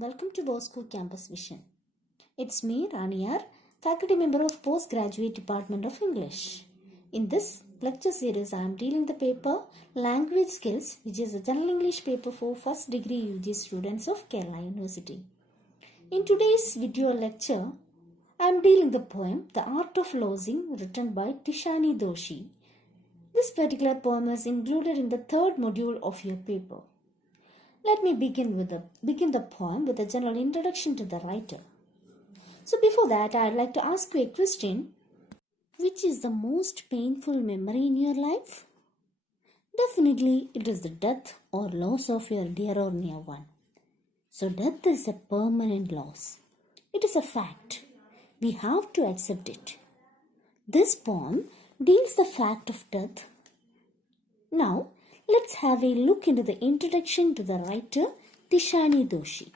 welcome to Bosco Campus Vision. It's me, Raniyar, faculty member of Postgraduate Department of English. In this lecture series, I am dealing the paper Language Skills, which is a general English paper for first degree UG students of Kerala University. In today's video lecture, I am dealing the poem The Art of Losing, written by Tishani Doshi. This particular poem is included in the third module of your paper. Let me begin the poem with a general introduction to the writer. So before that, I'd like to ask you a question. Which is the most painful memory in your life? Definitely, it is the death or loss of your dear or near one. So death is a permanent loss. It is a fact. We have to accept it. This poem deals the fact of death. Now, let's have a look into the introduction to the writer Tishani Doshi.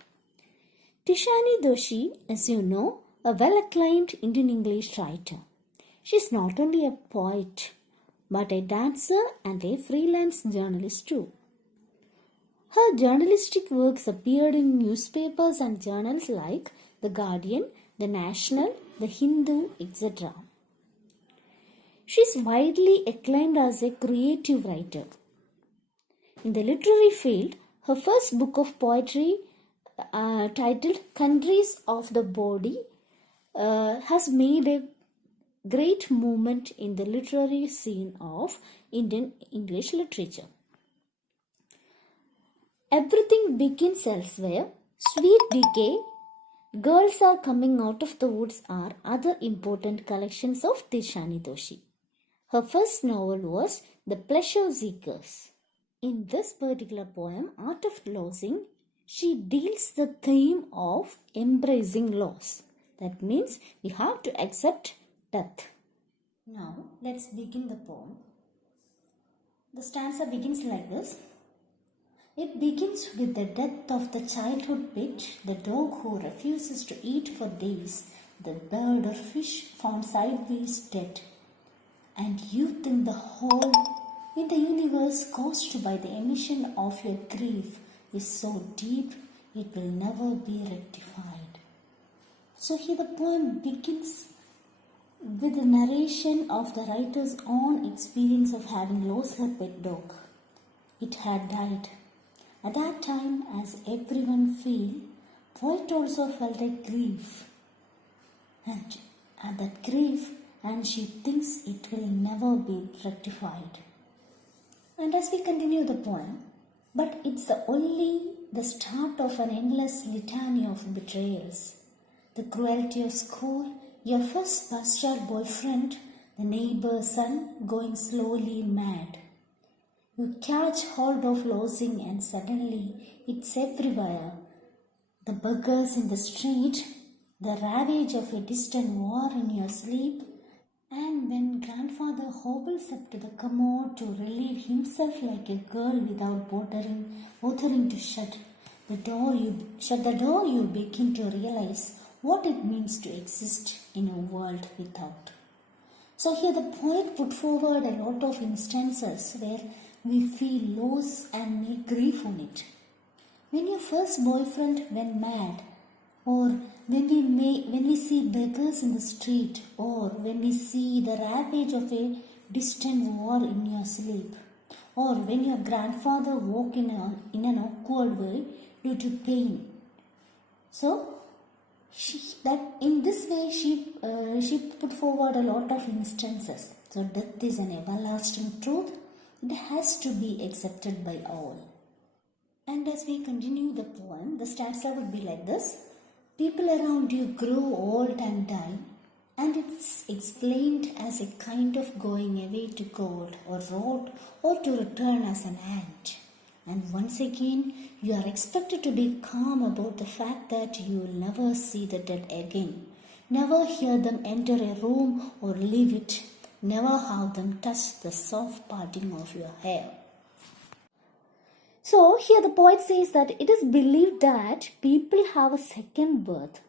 Tishani Doshi, as you know, a well-acclaimed Indian English writer. She is not only a poet, but a dancer and a freelance journalist too. Her journalistic works appeared in newspapers and journals like The Guardian, The National, The Hindu, etc. She is widely acclaimed as a creative writer. In the literary field, her first book of poetry titled Countries of the Body has made a great movement in the literary scene of Indian English literature. Everything Begins Elsewhere, Sweet Decay, Girls Are Coming Out of the Woods are other important collections of Tishani Doshi. Her first novel was The Pleasure Seekers. In this particular poem, Art of Losing, she deals the theme of embracing loss. That means we have to accept death. Now, let's begin the poem. The stanza begins like this. It begins with the death of the childhood pet, the dog who refuses to eat for days, the bird or fish found sideways dead. And you think the hole in the universe caused by the emission of your grief is so deep it will never be rectified. So here the poem begins with the narration of the writer's own experience of having lost her pet dog. It had died. At that time, as everyone feels, poet also felt a grief. And at that grief, and she thinks it will never be rectified. And as we continue the poem, but it's only the start of an endless litany of betrayals. The cruelty of school, your first bastard boyfriend, the neighbor's son going slowly mad. You catch hold of losing and suddenly it's everywhere. The beggars in the street, the ravage of a distant war in your sleep, and when grandfather hobbles up to the commode to relieve himself like a girl without bothering to shut the door, you begin to realize what it means to exist in a world without. So here the poet put forward a lot of instances where we feel loss and make grief on it. When your first boyfriend went mad, or when we see beggars in the street, or when we see the ravage of a distant war in your sleep, or when your grandfather walked in an awkward way due to pain. So, she put forward a lot of instances. So, death is an everlasting truth. It has to be accepted by all. And as we continue the poem, the stanza would be like this. People around you grow old and die, and it's explained as a kind of going away to God or rot or to return as an ant. And once again, you are expected to be calm about the fact that you will never see the dead again, never hear them enter a room or leave it, never have them touch the soft parting of your hair. So here the poet says that it is believed that people have a second birth.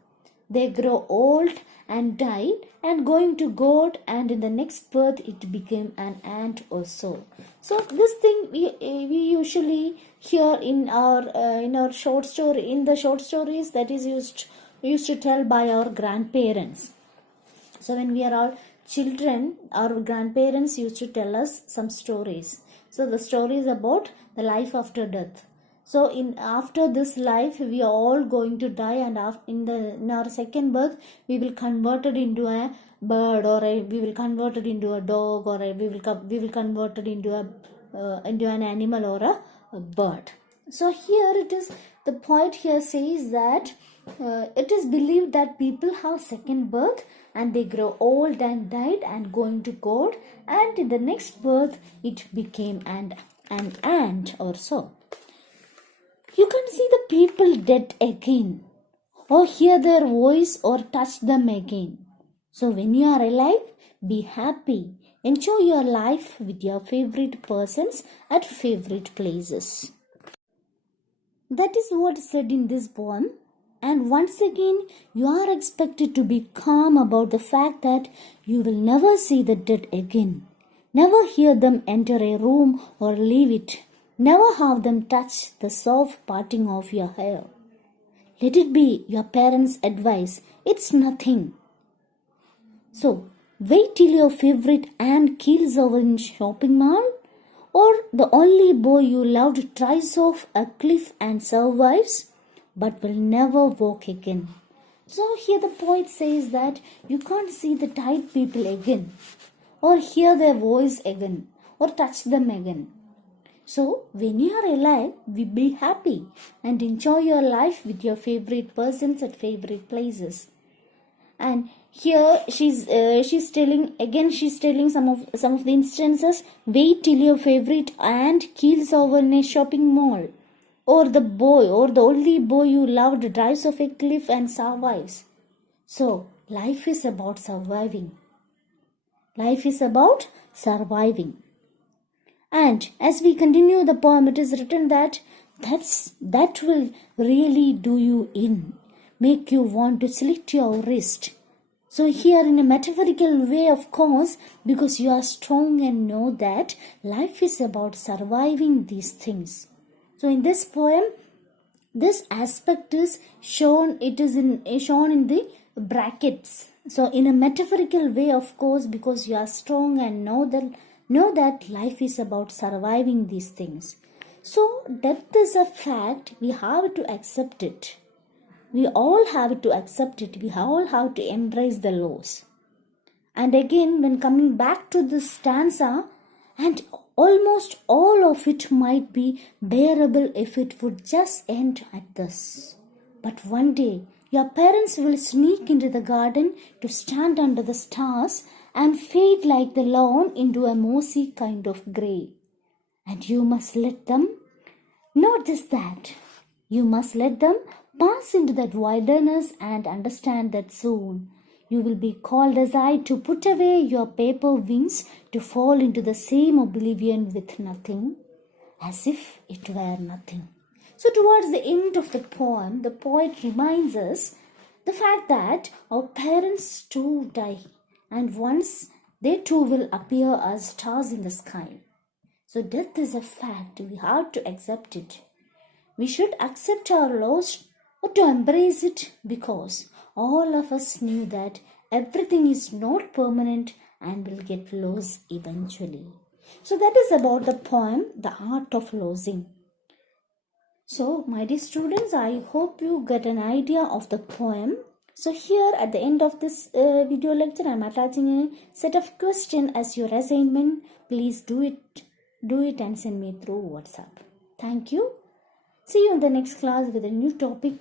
They grow old and died and going to God, and in the next birth it became an ant also. So this thing we usually hear in our short story, in the short stories that is used to tell by our grandparents. So when we are all children, our grandparents used to tell us some stories. So the story is about the life after death. So after this life, we are all going to die, and in our second birth, we will converted into a bird, or we will converted into a dog, or we will converted into an animal or a bird. So here it is. The poet here says that it is believed that people have second birth and they grow old and died and going to God, and in the next birth it became an ant or so. You can see the people dead again, or hear their voice or touch them again. So when you are alive, be happy. Enjoy your life with your favorite persons at favorite places. That is what is said in this poem. And once again, you are expected to be calm about the fact that you will never see the dead again. Never hear them enter a room or leave it. Never have them touch the soft parting of your hair. Let it be your parents' advice. It's nothing. So, wait till your favorite ant keels over in shopping mall, or the only boy you loved tries off a cliff and survives, but will never walk again. So here the poet says that you can't see the died people again, or hear their voice again, or touch them again. So when you are alive, be happy and enjoy your life with your favorite persons at favorite places. And here she's telling some of the instances. Wait till your favorite ant keels over in a shopping mall, or the boy or the only boy you loved drives off a cliff and survives. So life is about surviving. Life is about surviving. And as we continue the poem, it is written that will really do you in, make you want to slit your wrist. So here in a metaphorical way, of course, because you are strong and know that life is about surviving these things. So in this poem, this aspect is shown. It is shown in the brackets. So in a metaphorical way, of course, because you are strong and know that life is about surviving these things. So death is a fact. We have to accept it. We all have to accept it. We all have to embrace the loss. And again, when coming back to this stanza, and almost all of it might be bearable if it would just end at this. But one day, your parents will sneak into the garden to stand under the stars and fade like the lawn into a mossy kind of grey. And you must let them, not just that, you must let them pass into that wilderness and understand that soon you will be called aside to put away your paper wings to fall into the same oblivion with nothing, as if it were nothing. So towards the end of the poem, the poet reminds us the fact that our parents too die, and once they too will appear as stars in the sky. So death is a fact. We have to accept it. We should accept our loss or to embrace it, because all of us knew that everything is not permanent and will get lost eventually. So that is about the poem, The Art of Losing. So my dear students, I hope you get an idea of the poem. So here at the end of this video lecture, I am attaching a set of questions as your assignment. Please do it and send me through WhatsApp. Thank you. See you in the next class with a new topic.